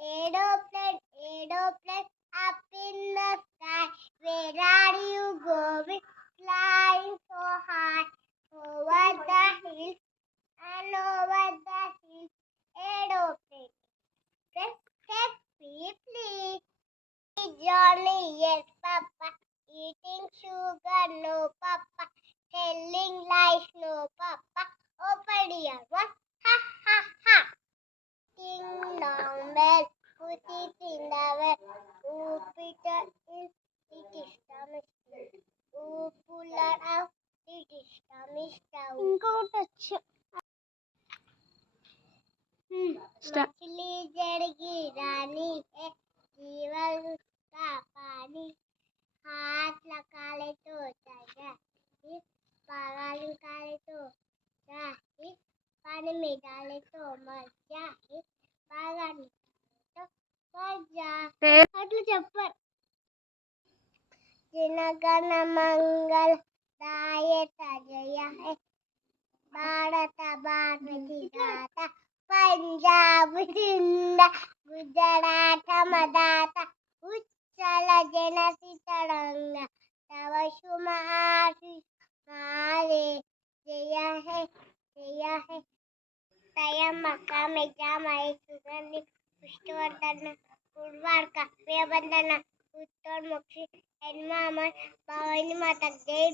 Aeroplane, aeroplane, up in the sky. Where are you going? Flying so high. Over the hills and over the hills. Aeroplane, take me, please. Johnny, yes, Papa. Eating sugar, no, Papa. Telling lies, no, Papa. Open your mouth, ha, ha, ha. Ding dong bell, put it in the well. Who put it in? It is the mistake. Who pull it out? It is the mistake. ఇంకోటి मछली जड़गी रानी है जीवन का पानी हाथ लगा ले तो जाएगा पागा निकाले तो जाए पानी में डाले तो मर जाए पागा निकाले तो मर जाए अट्ला చెప్పారు జనగణ మంగళ దాయత జయ హే భారత భారతి గాత पंजाब जिंदा गुजरात मदाता उच्चल जनसी तरंगा तव शुभ आशीष मारे जय है तयमक मेजामय सुगंधि पुष्टवर्धन उर्वारक प्रियबंधन उत्तरमुखी हेन्मामन भवानी माता जय